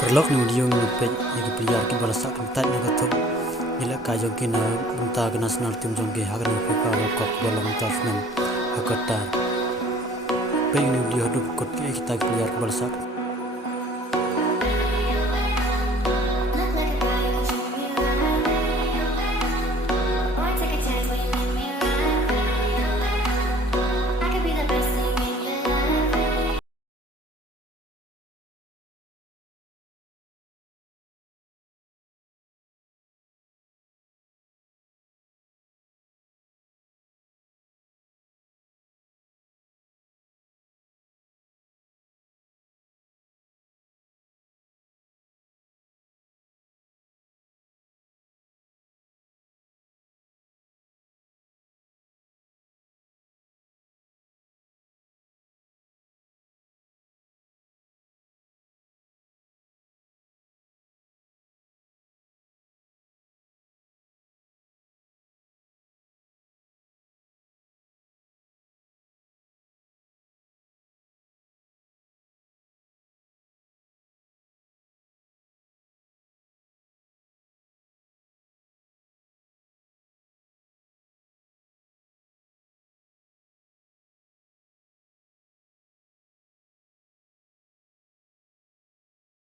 Perlok ni video ni pej yang pelihar ke balasak kentat ni kata ila kajong ke na bunta ke nasional tim jong ke hagan FIFA World Cup dalam tasman hakatar pej ni video hidup kot ke kita pelihar ke balasak